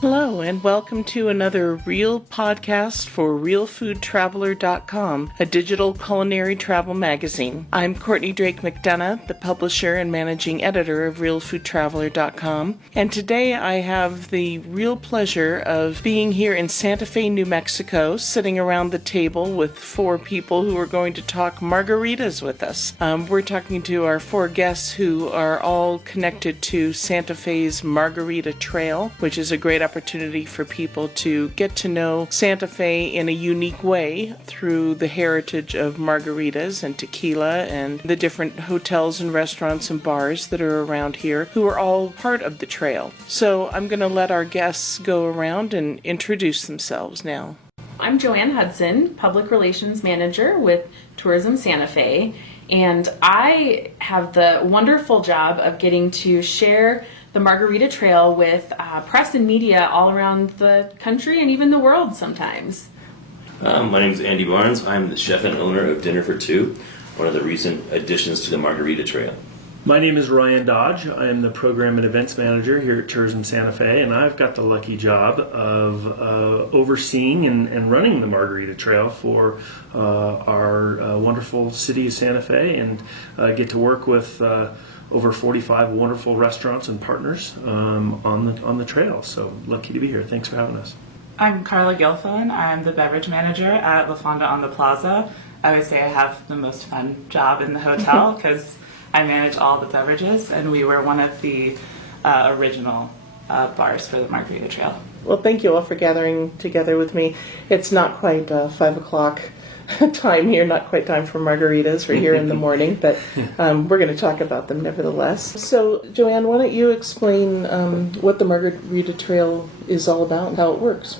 Hello, and welcome to another Real podcast for RealFoodTraveler.com, a digital culinary travel magazine. I'm Courtney Drake McDonough, the publisher and managing editor of RealFoodTraveler.com, and today I have the real pleasure of being here in Santa Fe, New Mexico, sitting around the table with four people who are going to talk margaritas with us. We're talking to our four guests who are all connected to Santa Fe's Margarita Trail, which is a great opportunity for people to get to know Santa Fe in a unique way through the heritage of margaritas and tequila and the different hotels and restaurants and bars that are around here who are all part of the trail. So I'm going to let our guests go around and introduce themselves now. I'm Joanne Hudson, Public Relations Manager with Tourism Santa Fe, and I have the wonderful job of getting to share the Margarita Trail with press and media all around the country and even the world sometimes. My name is Andy Barnes. I'm the chef and owner of Dinner for Two, one of the recent additions to the Margarita Trail. My name is Ryan Dodge. I am the Program and Events Manager here at Tourism Santa Fe, and I've got the lucky job of overseeing and running the Margarita Trail for our wonderful city of Santa Fe, and get to work with over 45 wonderful restaurants and partners on the trail. So lucky to be here. Thanks for having us. I'm Carla Gilfillan. I'm the beverage manager at La Fonda on the Plaza. I would say I have the most fun job in the hotel because I manage all the beverages, and we were one of the original bars for the Margarita Trail. Well, thank you all for gathering together with me. It's not quite 5 o'clock time here, not quite time for margaritas. We're here in the morning, but we're going to talk about them nevertheless. So, Joanne, why don't you explain what the Margarita Trail is all about and how it works?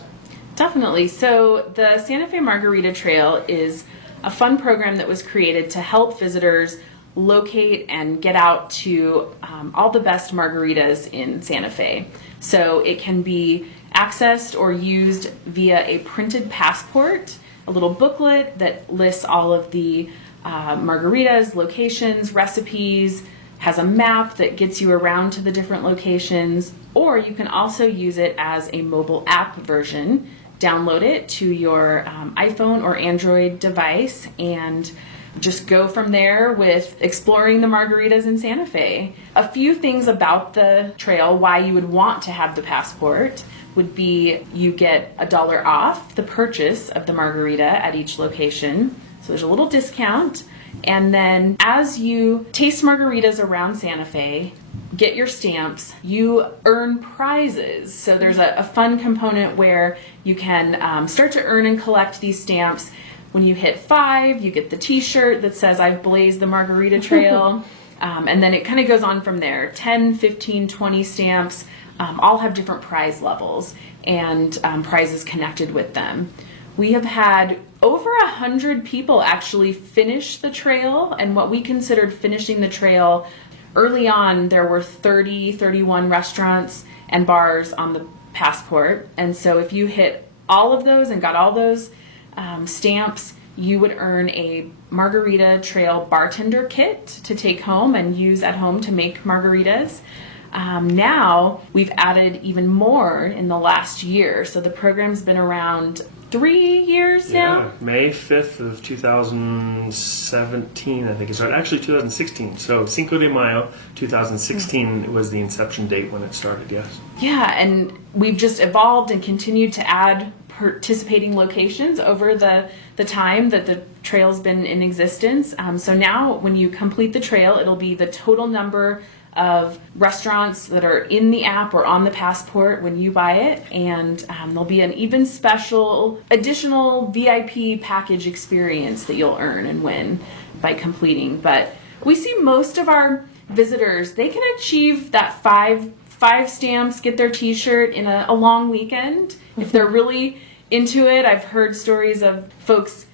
Definitely. So the Santa Fe Margarita Trail is a fun program that was created to help visitors locate and get out to all the best margaritas in Santa Fe. So it can be accessed or used via a printed passport, a little booklet that lists all of the margaritas, locations, recipes, has a map that gets you around to the different locations, or you can also use it as a mobile app version. Download it to your iPhone or Android device and just go from there with exploring the margaritas in Santa Fe. A few things about the trail, why you would want to have the passport, would be you get $1 off the purchase of the margarita at each location. So there's a little discount. And then as you taste margaritas around Santa Fe, get your stamps, you earn prizes. So there's a fun component where you can start to earn and collect these stamps. When you hit 5, you get the t-shirt that says I've blazed the Margarita Trail. And then it kind of goes on from there. 10, 15, 20 stamps all have different prize levels and prizes connected with them. We have had over 100 people actually finish the trail, and what we considered finishing the trail, early on there were 31 restaurants and bars on the passport. And so if you hit all of those and got all those stamps, you would earn a Margarita Trail bartender kit to take home and use at home to make margaritas. Now we've added even more in the last year. So the program's been around 3 years now? Yeah, May 5th of 2017, I think it started. Actually, 2016. So Cinco de Mayo 2016 was the inception date when it started, yes. Yeah, and we've just evolved and continued to add participating locations over the time that the trail's been in existence. So now when you complete the trail, it'll be the total number of restaurants that are in the app or on the passport when you buy it, and there'll be an even special additional VIP package experience that you'll earn and win by completing. But we see most of our visitors, they can achieve that five stamps, get their t-shirt in a long weekend if they're really into it. I've heard stories of folks,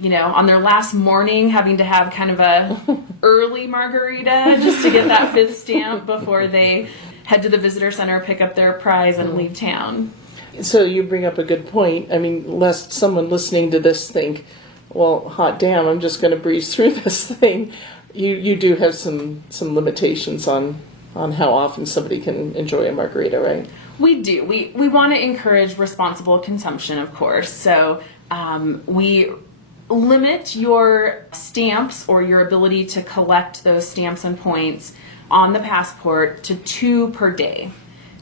you know, on their last morning having to have kind of a early margarita just to get that 5th stamp before they head to the visitor center, pick up their prize, and leave town. So you bring up a good point. I mean, lest someone listening to this think, well, hot damn, I'm just going to breeze through this thing. You do have some limitations on how often somebody can enjoy a margarita, right? We do. We want to encourage responsible consumption, of course. So we limit your stamps or your ability to collect those stamps and points on the passport to 2 per day.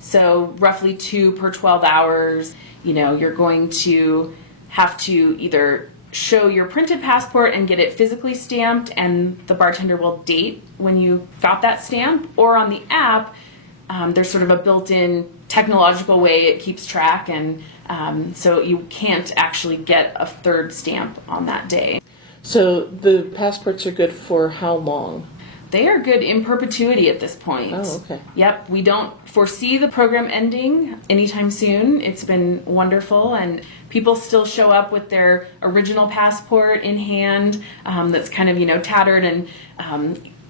So roughly 2 per 12 hours. You're going to have to either show your printed passport and get it physically stamped, and the bartender will date when you got that stamp, or on the app, there's sort of a built-in technological way it keeps track, and so you can't actually get a third stamp on that day. So the passports are good for how long? They are good in perpetuity at this point. Oh, okay. Yep, we don't foresee the program ending anytime soon. It's been wonderful, and people still show up with their original passport in hand that's kind of, tattered and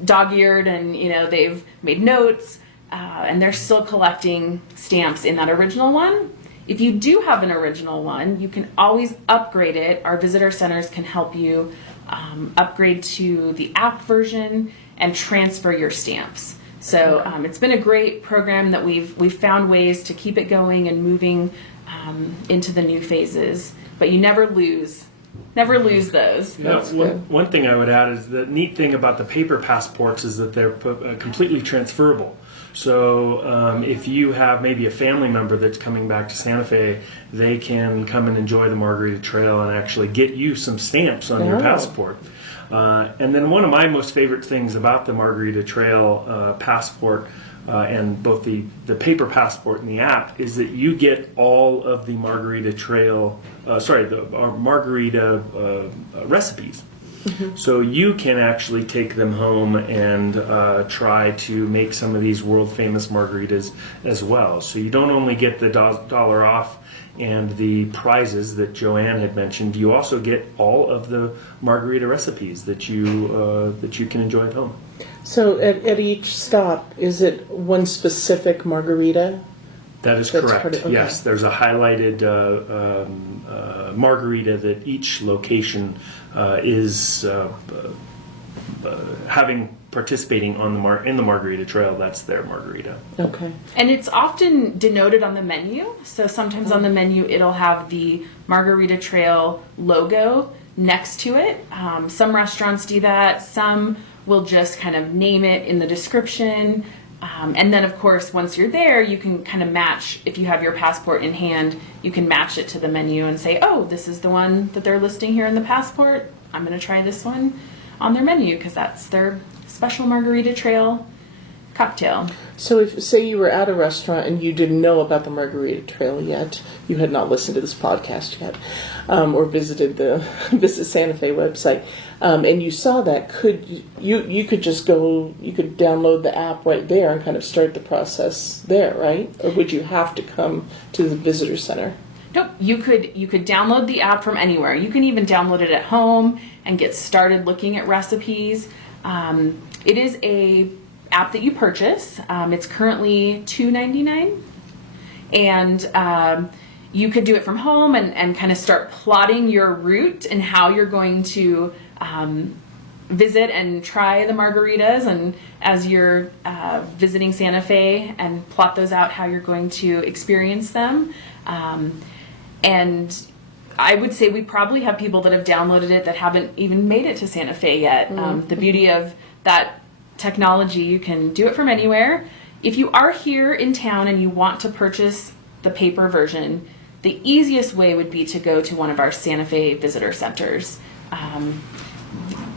dog-eared, and, they've made notes, and they're still collecting stamps in that original one. If you do have an original one, you can always upgrade it. Our visitor centers can help you upgrade to the app version and transfer your stamps. So it's been a great program that we've found ways to keep it going and moving into the new phases. But you never lose those. Yeah, one thing I would add is the neat thing about the paper passports is that they're completely transferable. So if you have maybe a family member that's coming back to Santa Fe, they can come and enjoy the Margarita Trail and actually get you some stamps on your passport. And then one of my most favorite things about the Margarita Trail passport and both the paper passport and the app is that you get all of the Margarita Trail, Margarita recipes. Mm-hmm. So you can actually take them home and try to make some of these world famous margaritas as well. So you don't only get the $1 off and the prizes that Joanne had mentioned, you also get all of the margarita recipes that you can enjoy at home. So at each stop, is it one specific margarita? That is correct. Okay. Yes, there's a highlighted margarita that each location is participating on in the Margarita Trail. That's their margarita. Okay. And it's often denoted on the menu. So sometimes on the menu it'll have the Margarita Trail logo next to it. Some restaurants do that. Some will just kind of name it in the description. And then, of course, once you're there, you can kind of match, if you have your passport in hand, you can match it to the menu and say, oh, this is the one that they're listing here in the passport. I'm going to try this one on their menu because that's their special Margarita Trail cocktail. So if, say you were at a restaurant and you didn't know about the Margarita Trail yet, you had not listened to this podcast yet, or visited the Visit Santa Fe website, and you saw that, you could just go, you could download the app right there and kind of start the process there, right? Or would you have to come to the visitor center? Nope, you could download the app from anywhere. You can even download it at home and get started looking at recipes. It is a app that you purchase. It's currently $2.99, and you could do it from home and kind of start plotting your route and how you're going to visit and try the margaritas, and as you're visiting Santa Fe, and plot those out how you're going to experience them. And I would say we probably have people that have downloaded it that haven't even made it to Santa Fe yet. Mm-hmm. The beauty of that technology, you can do it from anywhere. If you are here in town and you want to purchase the paper version, the easiest way would be to go to one of our Santa Fe visitor centers.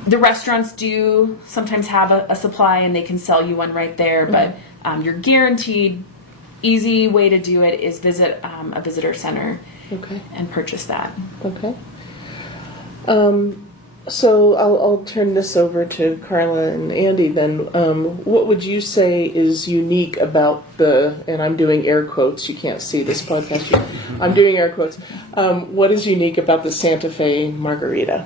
The restaurants do sometimes have a supply and they can sell you one right there, but you're guaranteed, easy way to do it is visit a visitor center. Okay. And purchase that. Okay. So I'll turn this over to Carla and Andy then. What would you say is unique about and I'm doing air quotes, you can't see this podcast, I'm doing air quotes. What is unique about the Santa Fe Margarita?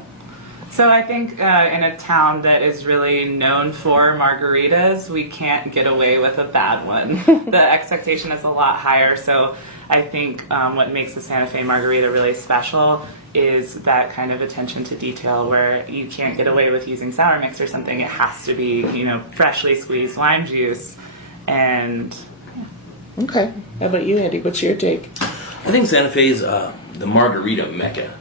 So I think in a town that is really known for margaritas, we can't get away with a bad one. The expectation is a lot higher, so I think what makes the Santa Fe Margarita really special is that kind of attention to detail where you can't get away with using sour mix or something. It has to be, freshly squeezed lime juice. And Okay. How about you, Andy? What's your take? I think Santa Fe is the margarita mecca,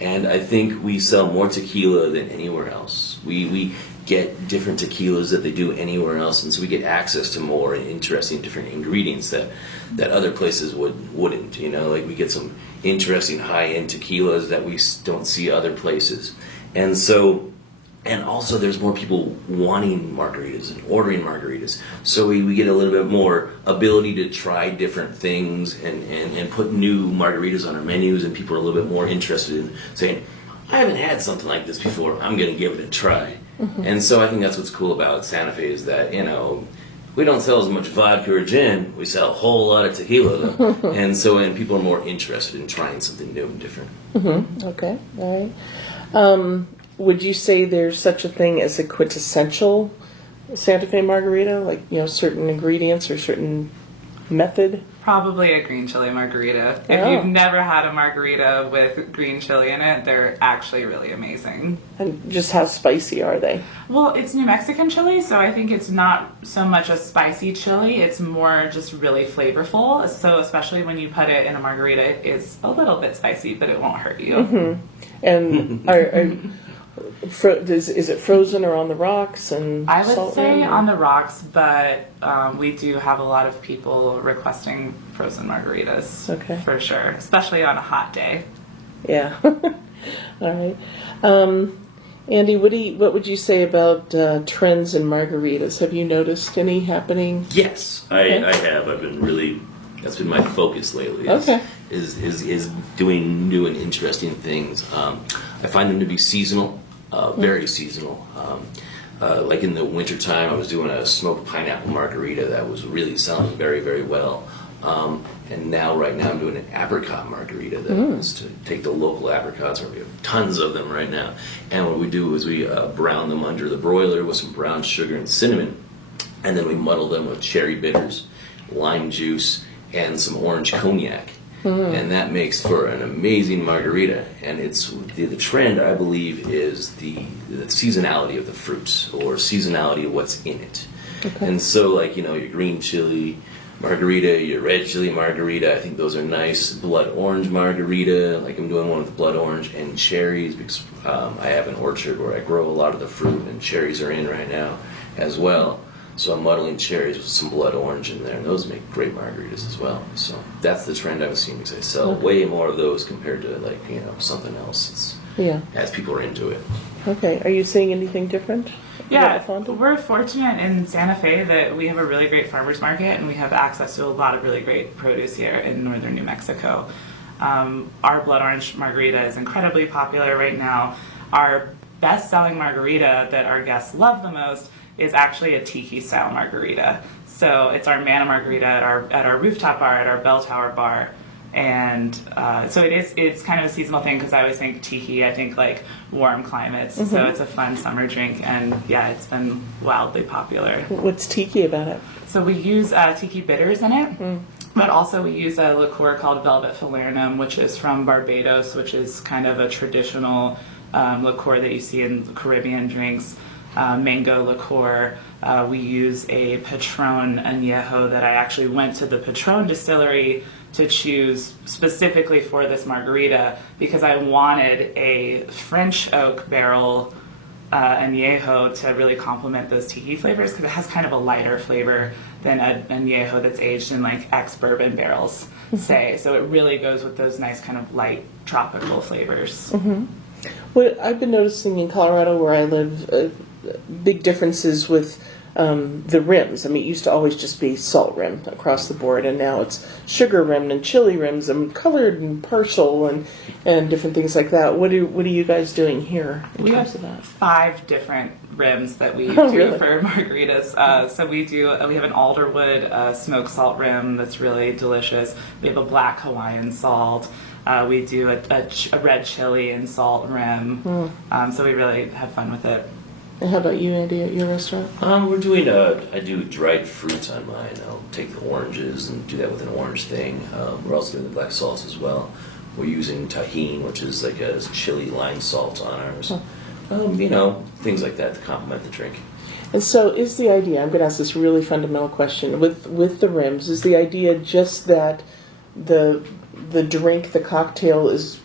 and I think we sell more tequila than anywhere else. We get different tequilas that they do anywhere else, and so we get access to more interesting different ingredients that other places wouldn't. You know, like we get some interesting high-end tequilas that we don't see other places, and so. And also there's more people wanting margaritas and ordering margaritas. So we get a little bit more ability to try different things and put new margaritas on our menus, and people are a little bit more interested in saying, I haven't had something like this before, I'm going to give it a try. Mm-hmm. And so I think that's what's cool about Santa Fe is that, you know, we don't sell as much vodka or gin, we sell a whole lot of tequila. and people are more interested in trying something new and different. Mm-hmm. Okay, all right. Would you say there's such a thing as a quintessential Santa Fe margarita? Like, you know, certain ingredients or certain method? Probably a green chili margarita. If you've never had a margarita with green chili in it, they're actually really amazing. And just how spicy are they? Well, it's New Mexican chili, so I think it's not so much a spicy chili. It's more just really flavorful. So especially when you put it in a margarita, it's a little bit spicy, but it won't hurt you. Mm-hmm. And is it frozen or on the rocks? And I would say on the rocks, but we do have a lot of people requesting frozen margaritas. Okay. For sure, especially on a hot day. Yeah. All right. Andy, what would you say about trends in margaritas? Have you noticed any happening? Yes, I have. I've been really. That's been my focus lately. Is doing new and interesting things. I find them to be seasonal, very seasonal. Like in the wintertime, I was doing a smoked pineapple margarita that was really selling very, very well. And right now I'm doing an apricot margarita that is to take the local apricots, and we have tons of them right now. And what we do is we brown them under the broiler with some brown sugar and cinnamon, and then we muddle them with cherry bitters, lime juice, and some orange cognac. And that makes for an amazing margarita. And it's the trend, I believe, is the seasonality of the fruits, or seasonality of what's in it. Okay. And so, like, you know, your green chili margarita, your red chili margarita, I think those are nice. Blood orange margarita, like I'm doing one with blood orange and cherries, because I have an orchard where I grow a lot of the fruit, and cherries are in right now as well. So I'm muddling cherries with some blood orange in there, and those make great margaritas as well. So that's the trend I've seen, because I sell way more of those compared to, like, you know, something else. As people are into it. Okay. Are you seeing anything different? Yeah, we're fortunate in Santa Fe that we have a really great farmers market, and we have access to a lot of really great produce here in northern New Mexico. Our blood orange margarita is incredibly popular right now. Our best-selling margarita that our guests love the most is actually a tiki style margarita. So it's our manna margarita at our rooftop bar, at our bell tower bar. And so it's kind of a seasonal thing, because I always think tiki, I think like warm climates. So it's a fun summer drink, and yeah, it's been wildly popular. What's tiki about it? So we use tiki bitters in it, but also we use a liqueur called Velvet Falernum, which is from Barbados, which is kind of a traditional liqueur that you see in Caribbean drinks. Mango liqueur. We use a Patron Añejo that I actually went to the Patron distillery to choose specifically for this margarita, because I wanted a French oak barrel Añejo to really complement those tiki flavors, because it has kind of a lighter flavor than an Añejo that's aged in like ex-bourbon barrels, say. So it really goes with those nice kind of light tropical flavors. Mm-hmm. Well, I've been noticing in Colorado, where I live, big differences with the rims. I mean, it used to always just be salt rim across the board, and now it's sugar rim and chili rims and colored and partial and different things like that. What are you guys doing here in terms of that? 5 different rims that we do for margaritas. So we have an alderwood smoked salt rim that's really delicious. We have a black Hawaiian salt. We do a red chili and salt rim. So we really have fun with it. And how about you, Andy, at your restaurant? We're doing I do dried fruits on mine. I'll take the oranges and do that with an orange thing. We're also doing the black salts as well. We're using tahine, which is like a chili lime salt on ours. You know, things like that to complement the drink. And so is the idea, I'm going to ask this really fundamental question, with the rims, is the idea just that the drink, the cocktail, is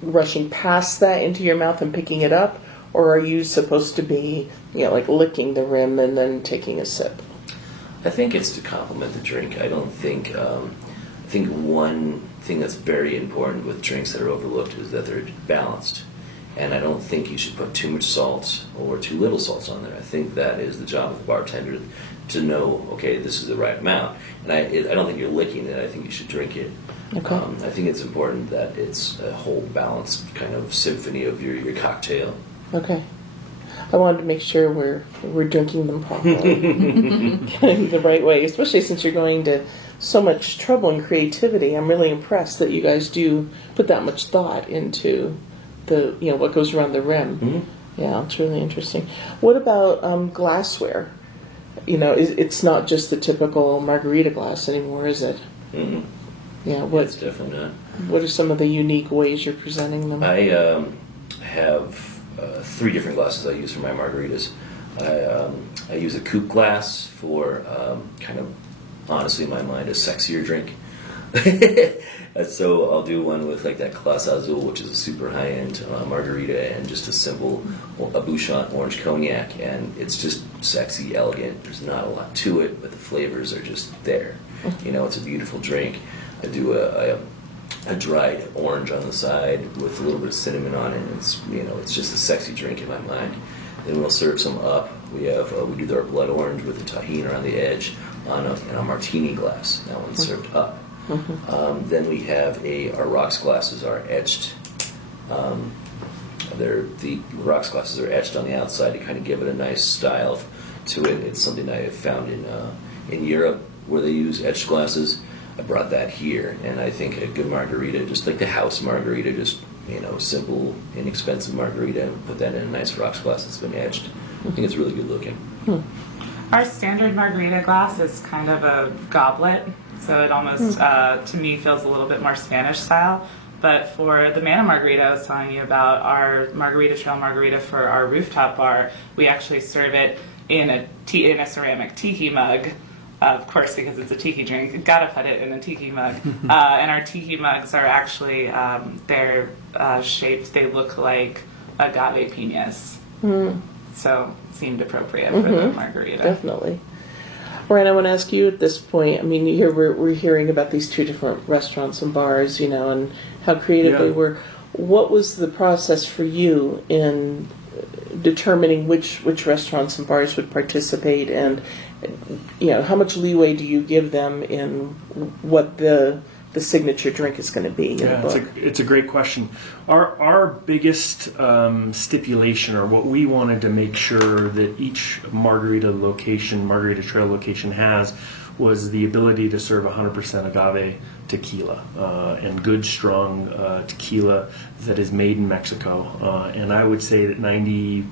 rushing past that into your mouth and picking it up? Or are you supposed to be, like licking the rim and then taking a sip? I think it's to complement the drink. I don't think, I think one thing that's very important with drinks that are overlooked is that they're balanced. And I don't think you should put too much salt or too little salt on there. I think that is the job of the bartender to know, okay, this is the right amount. And I don't think you're licking it. I think you should drink it. Okay. I think it's important that it's a whole balanced kind of symphony of your cocktail. Okay. I wanted to make sure we're drinking them properly, getting the right way, especially since you're going to so much trouble and creativity. I'm really impressed that you guys do put that much thought into the what goes around the rim. Mm-hmm. Yeah, it's really interesting. What about glassware? It's not just the typical margarita glass anymore, is it? Mm-hmm. Yeah, it's definitely not. What are some of the unique ways you're presenting them? I have 3 different glasses I use for my margaritas. I use a coupe glass for kind of, honestly, in my mind, a sexier drink. So I'll do one with like that Clase Azul, which is a super high-end margarita, and just a simple a Bouchon orange cognac, and it's just sexy, elegant. There's not a lot to it, but the flavors are just there. It's a beautiful drink. I do a dried orange on the side with a little bit of cinnamon on it. And it's just a sexy drink in my mind. Then we'll serve some up. We do our blood orange with the tahini around the edge in a martini glass. That one's served up. Mm-hmm. Then we have our rocks glasses are etched. The rocks glasses are etched on the outside to kind of give it a nice style to it. It's something I have found in Europe where they use etched glasses. I brought that here, and I think a good margarita, just like the house margarita, just simple, inexpensive margarita, and put that in a nice rocks glass that's been etched. I think it's really good looking. Our standard margarita glass is kind of a goblet, so it almost, to me, feels a little bit more Spanish style. But for the Mana Margarita I was telling you about, our Margarita Trail margarita for our rooftop bar, we actually serve it in a ceramic tiki mug. Of course, because it's a tiki drink, gotta put it in a tiki mug. And our tiki mugs are actually, they're shaped, they look like agave piñas. So seemed appropriate for the margarita. Definitely. Ryan, I want to ask you at this point, here we're hearing about these 2 different restaurants and bars, and how creative they were. What was the process for you in determining which restaurants and bars would participate, and how much leeway do you give them in what the signature drink is going to be in the book? It's a great question. Our biggest stipulation, or what we wanted to make sure that each Margarita Trail location has, was the ability to serve 100% agave tequila, and good, strong tequila that is made in Mexico. And I would say that 98%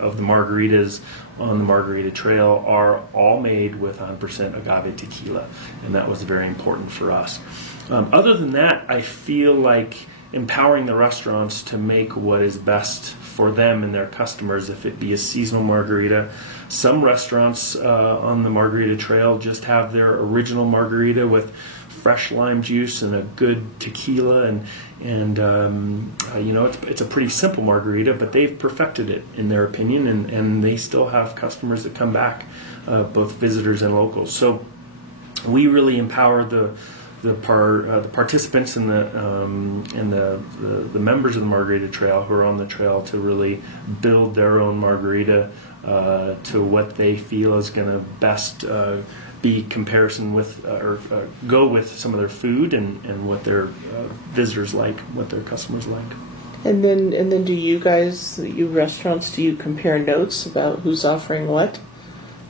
of the margaritas on the Margarita Trail are all made with 100% agave tequila, and that was very important for us. Other than that, I feel like empowering the restaurants to make what is best for them and their customers, if it be a seasonal margarita. Some restaurants on the Margarita Trail just have their original margarita with fresh lime juice and a good tequila, and it's a pretty simple margarita, but they've perfected it in their opinion, and they still have customers that come back, both visitors and locals. So we really empower the participants and the members of the Margarita Trail who are on the trail to really build their own margarita to what they feel is going to best be comparison with or go with some of their food and what their visitors like, what their customers like. And then do you guys, you restaurants, do you compare notes about who's offering what?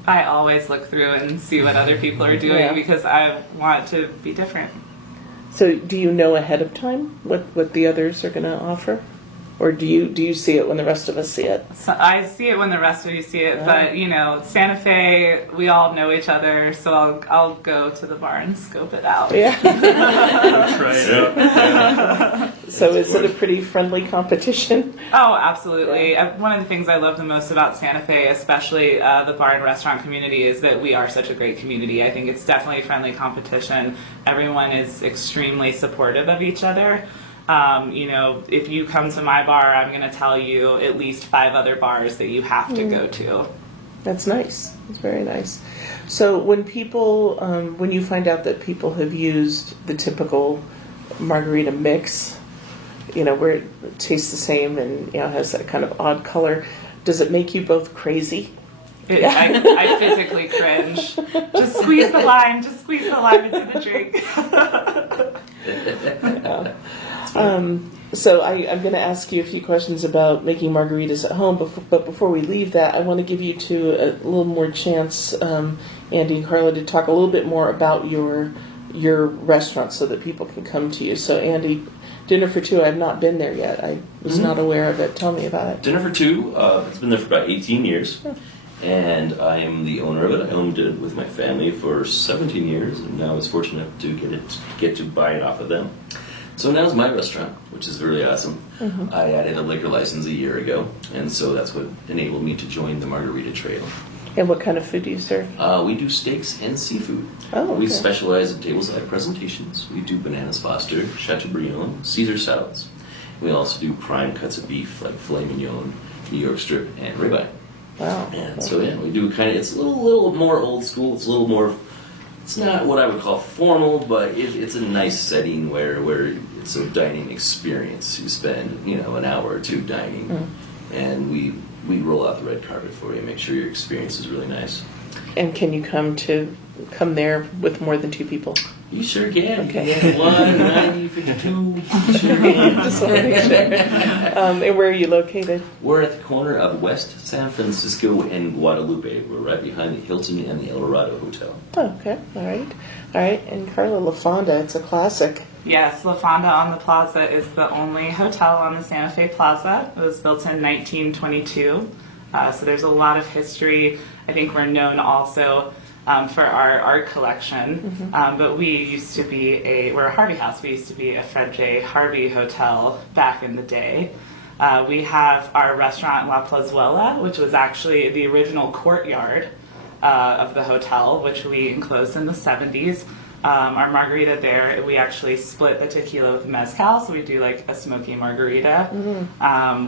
I always look through and see what other people are doing because I want to be different. So do you know ahead of time what the others are going to offer? Or do you see it when the rest of us see it? So I see it when the rest of you see it, but Santa Fe, we all know each other, so I'll go to the bar and scope it out. Yeah. Try it out. So is it a pretty friendly competition? Oh, absolutely. One of the things I love the most about Santa Fe, especially the bar and restaurant community, is that we are such a great community. I think it's definitely a friendly competition. Everyone is extremely supportive of each other. If you come to my bar, I'm going to tell you at least 5 other bars that you have to go to. That's nice. That's very nice. So when people, when you find out that people have used the typical margarita mix, where it tastes the same and has that kind of odd color, does it make you both crazy? I physically cringe. Just squeeze the lime into the drink. So I'm going to ask you a few questions about making margaritas at home, but before we leave that, I want to give you two a little more chance, Andy and Carla, to talk a little bit more about your restaurant so that people can come to you. So Andy, Dinner for Two, I've not been there yet. I was not aware of it. Tell me about it. Dinner for Two, it's been there for about 18 years. And I am the owner of it. I owned it with my family for 17 years, and now I was fortunate enough to get to buy it off of them. So now it's my restaurant, which is really awesome. I added a liquor license a year ago, and so that's what enabled me to join the Margarita Trail. And what kind of food do you serve? We do steaks and seafood. Oh, okay. We specialize in tableside presentations. We do bananas foster, chateaubriand, Caesar salads. We also do prime cuts of beef like filet mignon, New York strip, and ribeye. Wow. And so we do it's a little more old school. It's a little more. It's not what I would call formal, but it's a nice setting where it's a dining experience. You spend an hour or two dining, and we roll out the red carpet for you, make sure your experience is really nice. And can you come there with more than 2 people? You sure can. Okay. 1, 90, 52. Sure can. Just want to make sure. And where are you located? We're at the corner of West San Francisco and Guadalupe. We're right behind the Hilton and the El Dorado Hotel. Oh, okay. All right. And Carla, La Fonda, it's a classic. Yes, La Fonda on the Plaza is the only hotel on the Santa Fe Plaza. It was built in 1922, so there's a lot of history. I think we're known also for our art collection, but we're a Harvey House. We used to be a Fred J. Harvey hotel back in the day. We have our restaurant La Plazuela, which was actually the original courtyard of the hotel, which we enclosed in the 70s. Our margarita there, we actually split the tequila with mezcal, so we do like a smoky margarita.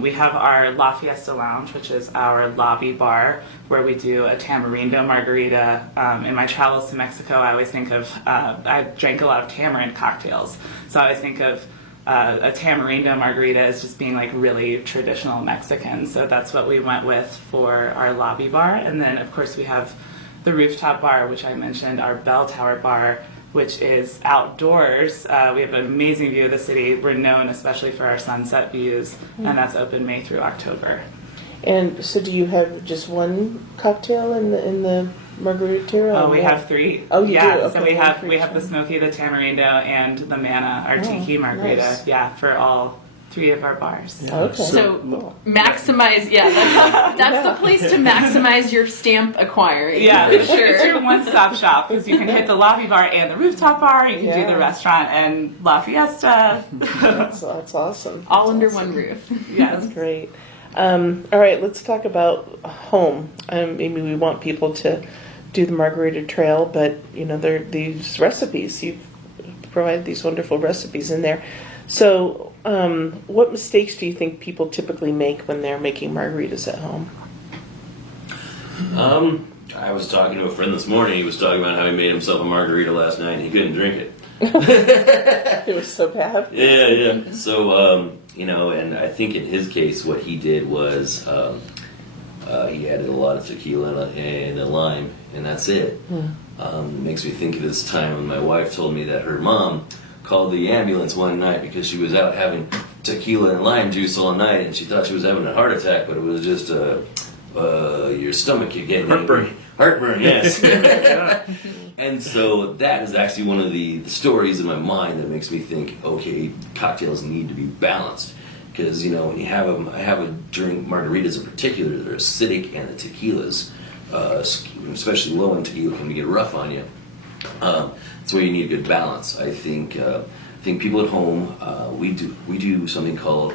We have our La Fiesta Lounge, which is our lobby bar, where we do a tamarindo margarita. In my travels to Mexico, I always think of, I drank a lot of tamarind cocktails, so I always think of a tamarindo margarita as just being like really traditional Mexican, so that's what we went with for our lobby bar. And then of course we have the rooftop bar, which I mentioned, our bell tower bar, which is outdoors. We have an amazing view of the city. We're known especially for our sunset views, and that's open May through October. And so do you have just one cocktail in the margarita? Oh, we have 3. Oh, you do? Okay, So we have the smoky, the tamarindo, and the manna, our tiki margarita. Nice. Yeah, for all 3 of our bars. Yeah. Okay. So maximize, that's the place to maximize your stamp acquiring. Yeah, for sure. It's your one-stop shop because you can hit the lobby bar and the rooftop bar. You can do the restaurant and La Fiesta. That's awesome. All under one roof. Yeah, That's great. All right, let's talk about home. Maybe we want people to do the Margarita Trail, but there are these recipes. You've provided these wonderful recipes in there. So, what mistakes do you think people typically make when they're making margaritas at home? I was talking to a friend this morning. He was talking about how he made himself a margarita last night and he couldn't drink it. It was so bad. Yeah. So, and I think in his case, what he did was he added a lot of tequila and a lime, and that's it. It makes me think of this time when my wife told me that her mom called the ambulance one night because she was out having tequila and lime juice all night, and she thought she was having a heart attack, but it was just your stomach getting Heartburn. Heartburn, yes. And so that is actually one of the stories in my mind that makes me think, okay, cocktails need to be balanced. Because, when you have a drink, margaritas in particular, they're acidic, and the tequilas, especially low-end tequila, can get rough on you. That's where you need a good balance. I think people at home, we do something called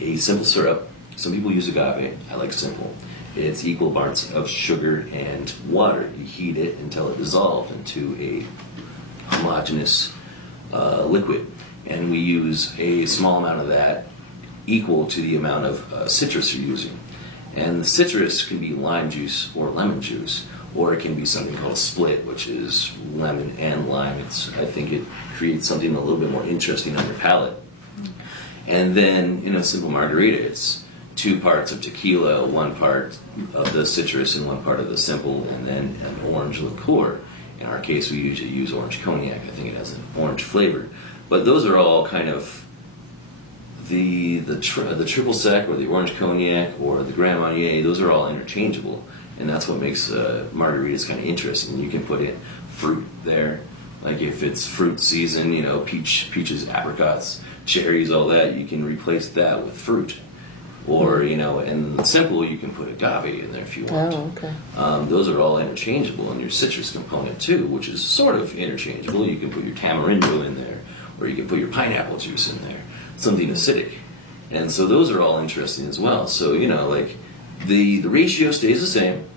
a simple syrup. Some people use agave. I like simple. It's equal parts of sugar and water. You heat it until it dissolves into a homogeneous liquid, and we use a small amount of that equal to the amount of citrus you're using. And the citrus can be lime juice or lemon juice, or it can be something called split, which is lemon and lime. I think it creates something a little bit more interesting on your palate. And then in a simple margarita, it's 2 parts of tequila, 1 part of the citrus, and 1 part of the simple, and then an orange liqueur. In our case, we usually use orange cognac. I think it has an orange flavor. But those are all kind of the triple sec or the orange cognac or the Grand Marnier. Those are all interchangeable, and that's what makes margaritas kind of interesting. You can put in fruit there, like if it's fruit season, peaches, apricots, cherries, all that. You can replace that with fruit. Or, and simple, you can put agave in there if you want. Oh, okay. Those are all interchangeable, and your citrus component too, which is sort of interchangeable. You can put your tamarindo in there, or you can put your pineapple juice in there, something acidic. And so those are all interesting as well. So, like the ratio stays the same.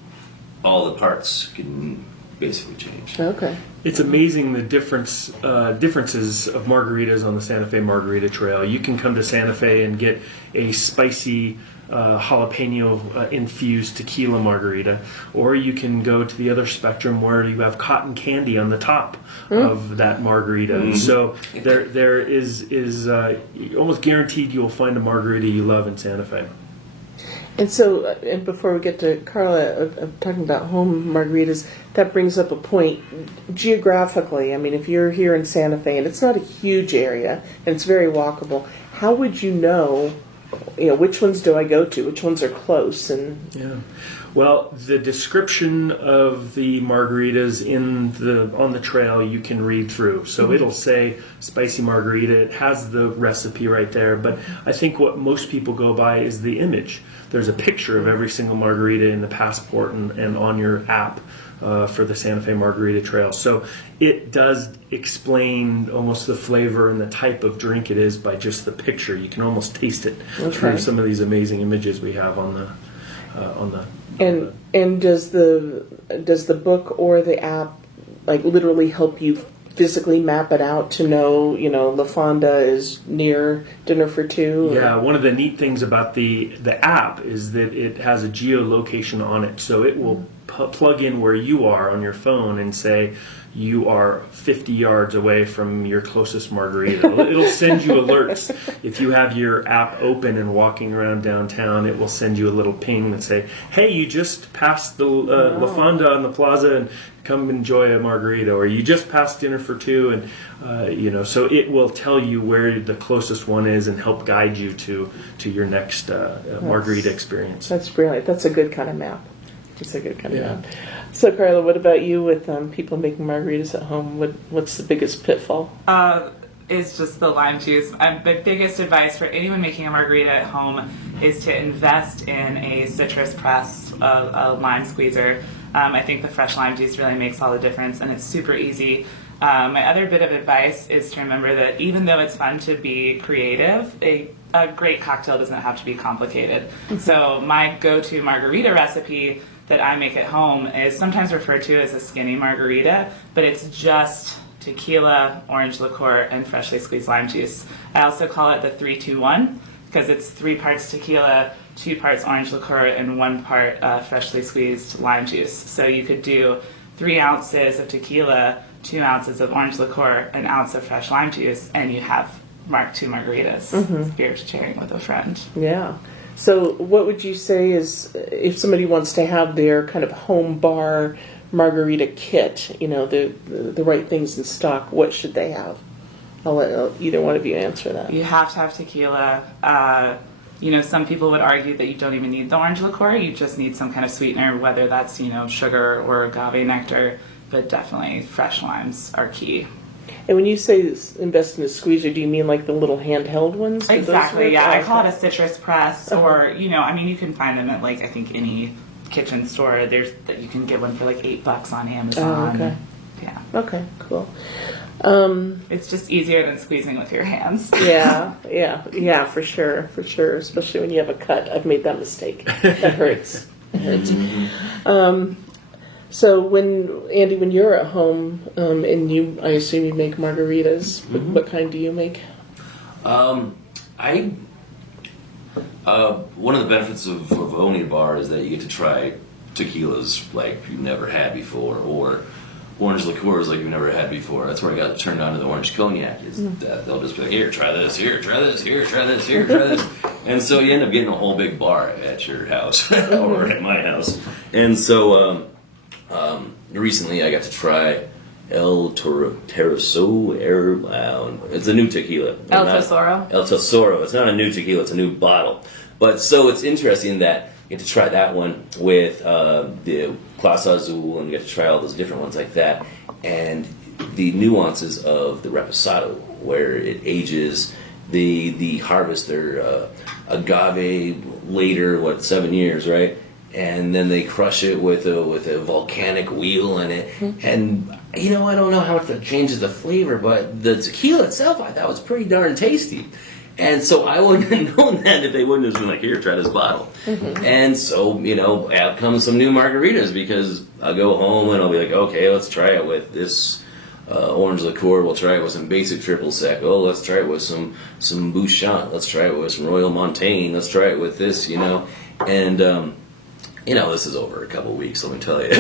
All the parts can basically change. Okay. It's amazing the differences of margaritas on the Santa Fe Margarita Trail. You can come to Santa Fe and get a spicy jalapeno infused tequila margarita, or you can go to the other spectrum where you have cotton candy on the top of that margarita. Mm-hmm. So there is almost guaranteed you'll find a margarita you love in Santa Fe. And so, and before we get to Carla talking about home margaritas, that brings up a point geographically. I mean, if you're here in Santa Fe and it's not a huge area and it's very walkable, how would you know which ones do I go to, which ones are close? And yeah, well, the description of the margaritas on the trail you can read through. So it'll say spicy margarita. It has the recipe right there. But I think what most people go by is the image. There's a picture of every single margarita in the passport and on your app for the Santa Fe Margarita Trail. So it does explain almost the flavor and the type of drink it is by just the picture. You can almost taste it through some of these amazing images we have on the. And does the book or the app like literally help you physically map it out to know, La Fonda is near Dinner for Two? Yeah, one of the neat things about the app is that it has a geolocation on it, so it will plug in where you are on your phone and say you are 50 yards away from your closest margarita. It'll send you alerts. If you have your app open and walking around downtown, it will send you a little ping that say, hey, you just passed the La Fonda on the plaza and come enjoy a margarita, or you just passed Dinner for Two, and so it will tell you where the closest one is and help guide you to your next margarita experience. That's brilliant. That's a good kind of map. It's a good kind of map. So, Carla, what about you with people making margaritas at home? What's the biggest pitfall? Is just the lime juice. My biggest advice for anyone making a margarita at home is to invest in a citrus press, a lime squeezer. I think the fresh lime juice really makes all the difference, and it's super easy. My other bit of advice is to remember that even though it's fun to be creative, a great cocktail doesn't have to be complicated. So my go-to margarita recipe that I make at home is sometimes referred to as a skinny margarita, but it's just tequila, orange liqueur, and freshly squeezed lime juice. I also call it the 3-2-1 because it's 3 parts tequila, 2 parts orange liqueur, and 1 part freshly squeezed lime juice. So you could do 3 ounces of tequila, 2 ounces of orange liqueur, an ounce of fresh lime juice, and you have Mark II margaritas if you're sharing with a friend. Yeah. So what would you say is, if somebody wants to have their kind of home bar margarita kit, the right things in stock, what should they have? I'll let either one of you answer that. You have to have tequila. Some people would argue that you don't even need the orange liqueur. You just need some kind of sweetener, whether that's, sugar or agave nectar. But definitely fresh limes are key. And when you say invest in a squeezer, do you mean like the little handheld ones? Exactly, yeah. I call it a citrus press, or, you can find them at, I think any kitchen store. You can get one for $8 on Amazon. Oh, okay. Yeah. Okay, cool. It's just easier than squeezing with your hands. Yeah, for sure. Especially when you have a cut. I've made that mistake. That hurts. It hurts. So when you're at home, and I assume you make margaritas. What kind do you make? One of the benefits of owning a bar is that you get to try tequilas like you've never had before, or orange liqueurs like you've never had before. That's where I got turned on to the orange cognac. Is that they'll just be like, here, try this, here, try this, here, try this, here, try this. And so you end up getting a whole big bar at your house or at my house. And so recently I got to try El Terroso. It's a new tequila. El Tesoro. El Tesoro. It's not a new tequila, it's a new bottle. But so it's interesting that you get to try that one with the Clase Azul, and you get to try all those different ones like that. And the nuances of the Reposado, where it ages the harvest, their agave later, 7 years, right? And then they crush it with a volcanic wheel in it. And, I don't know how much that changes the flavor, but the tequila itself I thought was pretty darn tasty. And so I wouldn't have known that if they wouldn't have been like, here, try this bottle. And so, out comes some new margaritas, because I'll go home and I'll be like, okay, let's try it with this orange liqueur. We'll try it with some basic triple sec. Oh, let's try it with some Bouchant. Let's try it with some Royal Montaigne. Let's try it with this, And, this is over a couple of weeks, let me tell you.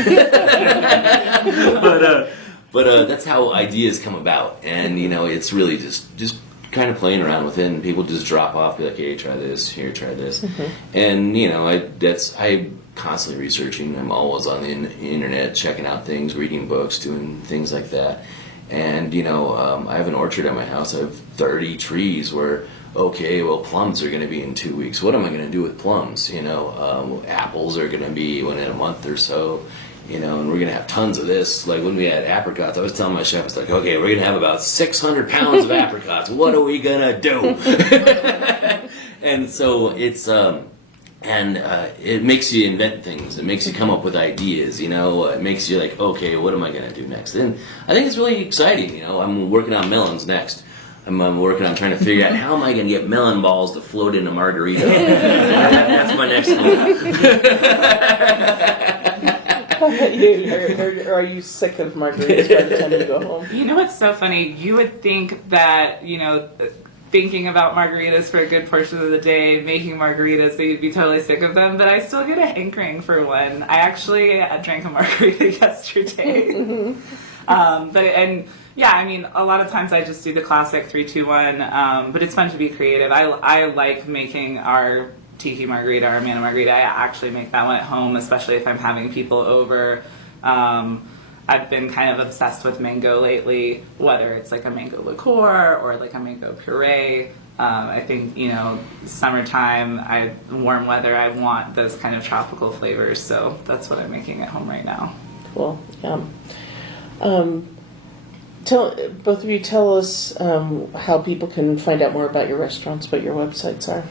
But that's how ideas come about. And, it's really just kind of playing around with it, and people just drop off, be like, hey, try this, here, try this. And, I'm constantly researching. I'm always on the internet, checking out things, reading books, doing things like that. And, I have an orchard at my house. I have 30 trees where, okay, well, plums are going to be in 2 weeks. What am I going to do with plums? Apples are going to be in a month or so. And we're going to have tons of this. Like when we had apricots, I was telling my chef, it's like, okay, we're going to have about 600 pounds of apricots. What are we going to do? And so it's, it makes you invent things. It makes you come up with ideas, It makes you like, okay, what am I going to do next? And I think it's really exciting, I'm working on melons next. I'm working on trying to figure out how am I going to get melon balls to float in a margarita. That's my next goal. Are you sick of margaritas by the time you go home? What's so funny? You would think that, thinking about margaritas for a good portion of the day, making margaritas, that you'd be totally sick of them, but I still get a hankering for one. I actually drank a margarita yesterday. A lot of times I just do the classic 3-2-1, but it's fun to be creative. I like making our tiki margarita, our manna margarita. I actually make that one at home, especially if I'm having people over. I've been kind of obsessed with mango lately, whether it's like a mango liqueur or like a mango puree. I think, summertime, warm weather, I want those kind of tropical flavors, so that's what I'm making at home right now. Cool. Both of you tell us how people can find out more about your restaurants, what your websites are.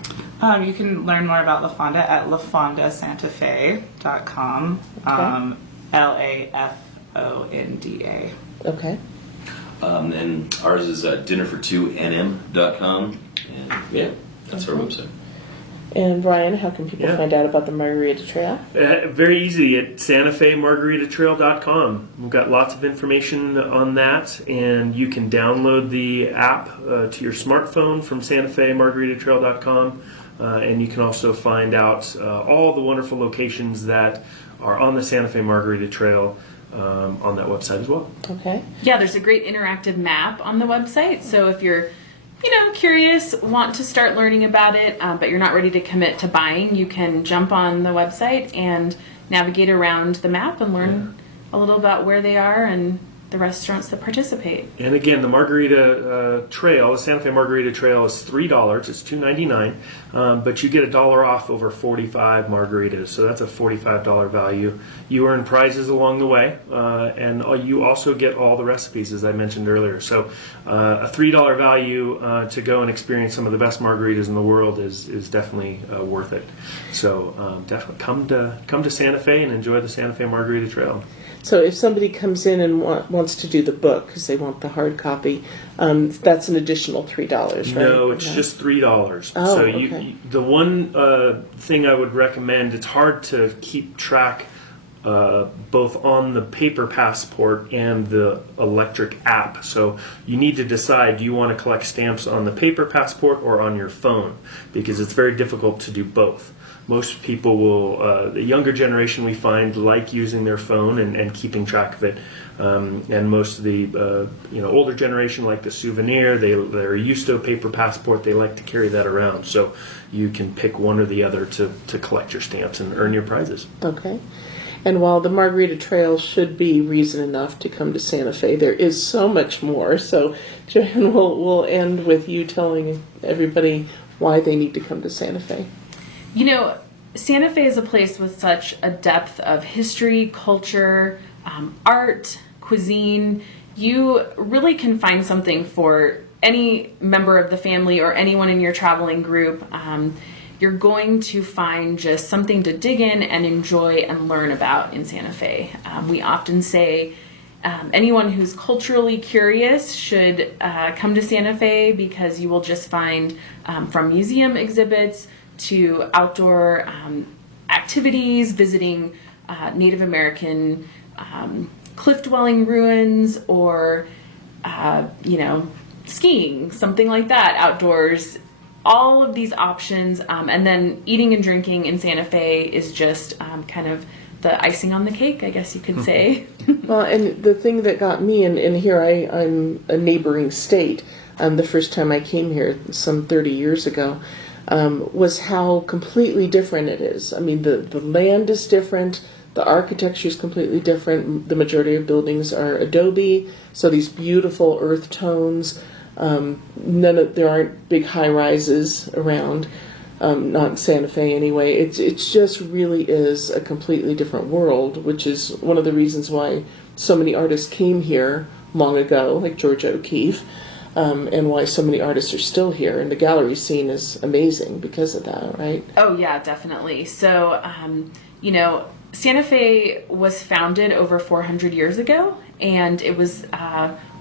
You can learn more about La Fonda at lafondasantafe.com. Okay. LAFONDA. Okay. And ours is dinnerfor2nm.com. And yeah, that's our website. And Ryan, how can people find out about the Margarita Trail? Very easy at SantaFeMargaritaTrail.com. We've got lots of information on that, and you can download the app to your smartphone from SantaFeMargaritaTrail.com, and you can also find out all the wonderful locations that are on the Santa Fe Margarita Trail on that website as well. Okay. Yeah, there's a great interactive map on the website, so if you're curious, want to start learning about it, but you're not ready to commit to buying, you can jump on the website and navigate around the map and learn a little about where they are and the restaurants that participate. And again, the Margarita Trail, the Santa Fe Margarita Trail is $3. It's $2.99, but you get $1 off over 45 margaritas, so that's a $45 value. You earn prizes along the way, and you also get all the recipes, as I mentioned earlier. So a $3 value to go and experience some of the best margaritas in the world is definitely worth it. So definitely come to Santa Fe and enjoy the Santa Fe Margarita Trail. So if somebody comes in and wants to do the book because they want the hard copy, that's an additional $3, right? No, it's just $3. Oh, so okay. the one thing I would recommend, it's hard to keep track both on the paper passport and the electric app. So you need to decide, do you want to collect stamps on the paper passport or on your phone? Because it's very difficult to do both. Most people will, the younger generation we find, like using their phone and keeping track of it. And most of the older generation like the souvenir. They're used to a paper passport. They like to carry that around. So you can pick one or the other to collect your stamps and earn your prizes. Okay. And while the Margarita Trail should be reason enough to come to Santa Fe, there is so much more. So, Joanne, we'll end with you telling everybody why they need to come to Santa Fe. Santa Fe is a place with such a depth of history, culture, art, cuisine. You really can find something for any member of the family or anyone in your traveling group. You're going to find just something to dig in and enjoy and learn about in Santa Fe. We often say anyone who's culturally curious should come to Santa Fe because you will just find from museum exhibits to outdoor activities, visiting Native American cliff-dwelling ruins, or skiing, something like that, outdoors. All of these options, and then eating and drinking in Santa Fe is just kind of the icing on the cake, I guess you could say. Well, and the thing that got me, and here I'm a neighboring state, the first time I came here some 30 years ago, was how completely different it is. I mean, the land is different, the architecture is completely different. The majority of buildings are adobe, so these beautiful earth tones. There aren't big high rises around, not in Santa Fe anyway. It just really is a completely different world, which is one of the reasons why so many artists came here long ago, like Georgia O'Keeffe, and why so many artists are still here. And the gallery scene is amazing because of that, right? Oh yeah, definitely. So, Santa Fe was founded over 400 years ago, and it was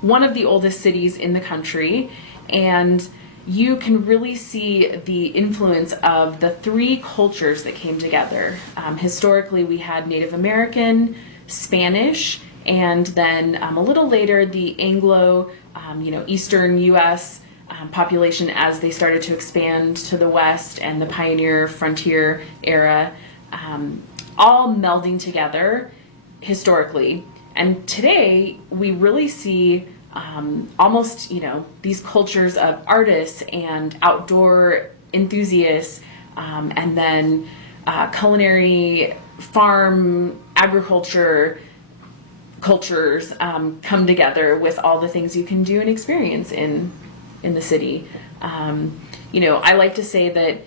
one of the oldest cities in the country, and you can really see the influence of the three cultures that came together. Historically, we had Native American, Spanish, and then a little later the Anglo, Eastern U.S. Population as they started to expand to the west, and the pioneer frontier era, all melding together historically. And today, we really see almost, these cultures of artists and outdoor enthusiasts, and then culinary, farm, agriculture cultures come together with all the things you can do and experience in the city. I like to say that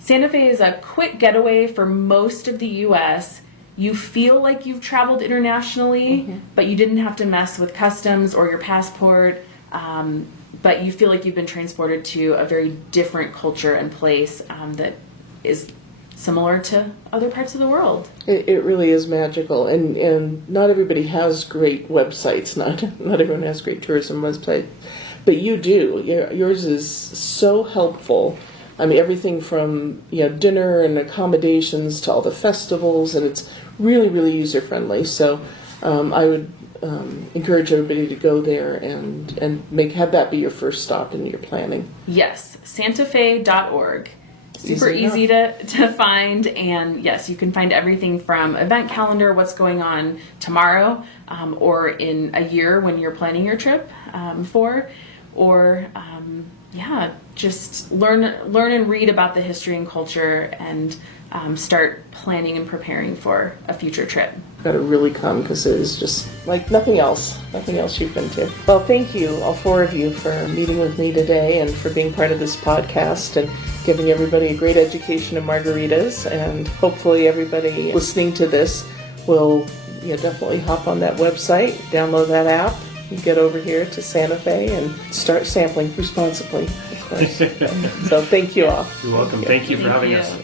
Santa Fe is a quick getaway for most of the U.S. You feel like you've traveled internationally, but you didn't have to mess with customs or your passport, but you feel like you've been transported to a very different culture and place that is similar to other parts of the world. It really is magical, and not everybody has great websites. Not everyone has great tourism websites, but you do. Yours is so helpful. I mean, everything from dinner and accommodations to all the festivals, and it's really, really user friendly. So I would encourage everybody to go there and have that be your first stop in your planning. Yes, santafe.org. Super easy to find, and yes, you can find everything from event calendar, what's going on tomorrow, or in a year when you're planning your trip just learn and read about the history and culture, and start planning and preparing for a future trip. Got to really come, because it is just like nothing else you've been to. Well, thank you, all four of you, for meeting with me today and for being part of this podcast and giving everybody a great education of margaritas. And hopefully everybody listening to this will definitely hop on that website, download that app, and get over here to Santa Fe and start sampling responsibly, of course. So thank you all. You're welcome. Thank you for having us.